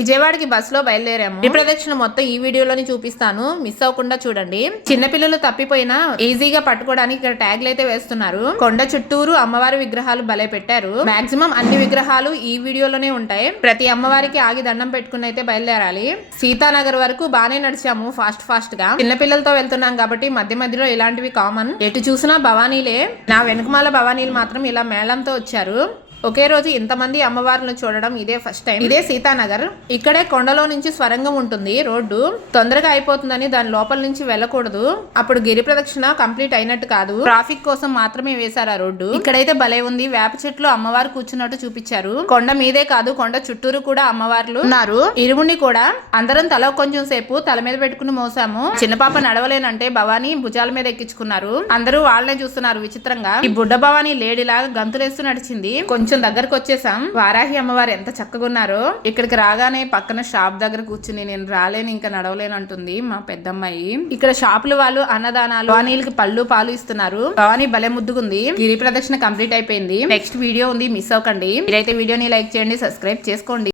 విజయవాడకి బస్ లో బయలుదేరాము. ఈ ప్రదక్షిణ మొత్తం ఈ వీడియోలోని చూపిస్తాను, మిస్ అవ్వకుండా చూడండి. చిన్నపిల్లలు తప్పిపోయినా ఈజీగా పట్టుకోవడానికి ఇక్కడ ట్యాగ్లు అయితే వేస్తున్నారు. కొండ చుట్టూరు అమ్మవారి విగ్రహాలు భలే పెట్టారు. మాక్సిమం అన్ని విగ్రహాలు ఈ వీడియోలోనే ఉంటాయి. ప్రతి అమ్మవారికి ఆగి దండం పెట్టుకుని అయితే బయలుదేరాలి. సీతానగర్ వరకు బానే నడిచాము ఫాస్ట్ గా. చిన్నపిల్లలతో వెళ్తున్నాం కాబట్టి మధ్య మధ్యలో ఇలాంటివి కామన్. ఎటు చూసినా భవానీలే. నా వెనుకమాల భవానీలు మాత్రం ఇలా మేళంతో వచ్చారు. ఒకే రోజు ఇంతమంది అమ్మవార్లను చూడడం ఇదే ఫస్ట్ టైం. ఇదే సీతానగర్. ఇక్కడే కొండలో నుంచి స్వరంగం ఉంటుంది. రోడ్డు తొందరగా అయిపోతుందని దాని లోపల నుంచి వెళ్ళకూడదు. అప్పుడు గిరి ప్రదక్షిణ కంప్లీట్ అయినట్టు కాదు. ట్రాఫిక్ కోసం మాత్రమే వేశారు ఆ రోడ్డు. ఇక్కడైతే భలే ఉంది. వేప చెట్లు అమ్మవారు కూర్చున్నట్టు చూపించారు. కొండ మీదే కాదు, కొండ చుట్టూరు కూడా అమ్మవార్లు ఉన్నారు. ఇరుముని కూడా అందరం తల కొంచెం సేపు తల మీద పెట్టుకుని మోసాము. చిన్న పాప నడవలేనంటే భవానీ భుజాల మీద ఎక్కించుకున్నారు. అందరూ వాళ్ళనే చూస్తున్నారు విచిత్రంగా. ఈ బుడ్డ భవానీ లేడీలాగా గంతులేస్తూ నడిచింది. కొంచెం దగ్గరకు వచ్చేసాం. వారాహి అమ్మవారు ఎంత చక్కగా ఉన్నారో. ఇక్కడికి రాగానే పక్కన షాప్ దగ్గర కూర్చుని నేను రాలేను ఇంకా నడవలేను అంటుంది మా పెద్దమ్మాయి. ఇక్కడ షాపుల వాళ్ళు అన్నదానాలు భవానీలకి పళ్ళు పాలు ఇస్తున్నారు. భవానీ భలే ముద్దుగుంది. గిరి ప్రదక్షిణ కంప్లీట్ అయిపోయింది. నెక్స్ట్ వీడియో ఉంది, మిస్ అవ్వకండి. మీరైతే వీడియోని లైక్ చేయండి, సబ్స్క్రైబ్ చేసుకోండి.